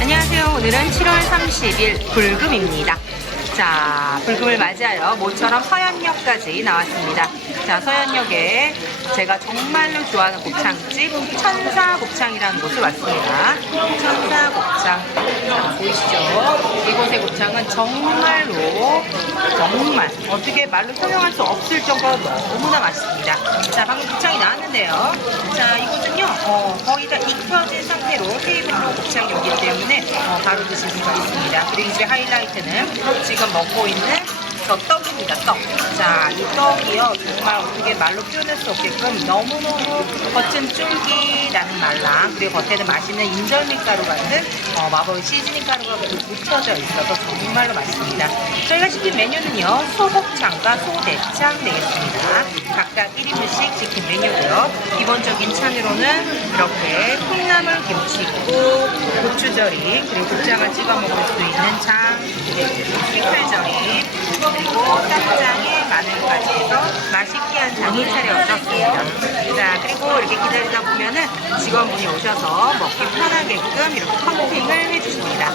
안녕하세요. 오늘은 7월 30일 불금입니다. 자, 불금을 맞이하여 모처럼 서현역까지 나왔습니다. 자, 서현역에 제가 정말로 좋아하는 곱창집 천사 곱창이라는 곳을 왔습니다. 천사곱창. 자, 보이시죠? 곱창은 정말로 정말 어떻게 말로 설명할 수 없을 정도로 너무나 맛있습니다. 자, 방금 곱창이 나왔는데요. 자, 이곳은요, 어, 거의 다 익혀진 상태로 테이블로 곱창이 오기 때문에 어, 바로 드실 수가 있습니다. 그리고 이제 하이라이트는 지금 먹고 있는 저 떡입니다, 떡. 자, 이 떡이요, 정말 어떻게 말로 표현할 수 없게끔 너무너무 겉은 쫄깃나는 말랑, 그리고 겉에는 맛있는 인절미가루 같은 어, 마법의 시즈닝 가루가 묻혀져 있어서 정말로 맛있습니다. 저희가 시킨 메뉴는요, 소곱창과 소대창 되겠습니다. 각각 1인분씩 시킨 메뉴고요. 기본적인 찬으로는 이렇게 콩나물 김치 있고, 고추절임, 그리고 곱창을 찍어 먹을 수 있는 장, 피클절임, 그리고 쌈장에 마늘까지 해서 맛있게 한 장이 차려졌습니다. 자, 그리고 이렇게 기다리다 보면은 직원분이 오셔서 먹기 편하게끔 이렇게 커팅을 해주십니다.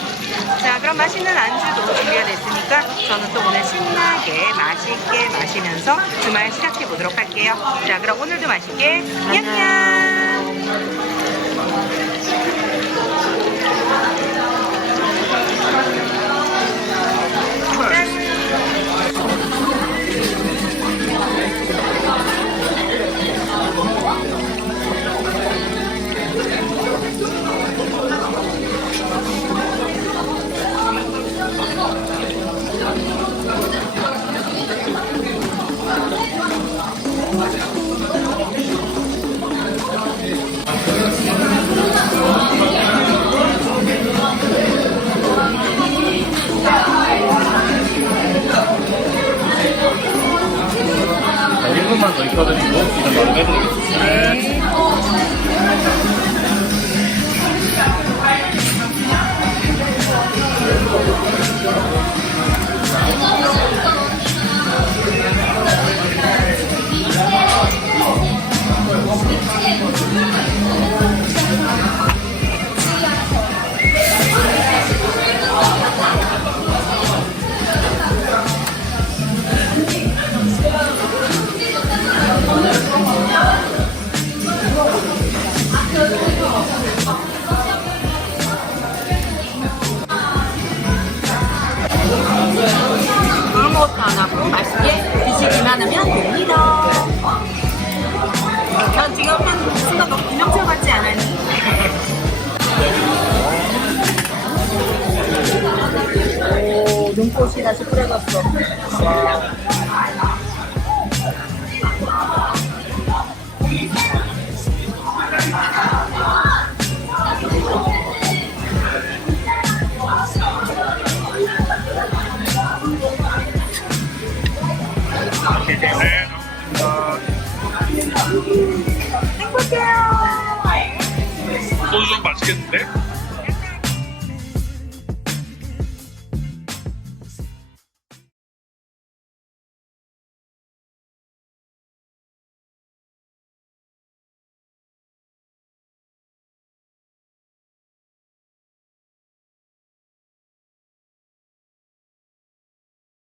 자, 그럼 맛있는 안주도 준비가 됐으니까 저는 또 오늘 신나게 맛있게 마시면서 주말 시작해 보도록 할게요. 자, 그럼 오늘도 맛있게 냠냠! 됩니다. 전 지금 한 순간 너무 김영철 같지? 오, 눈꽃이 다시 뿌려졌어. get there.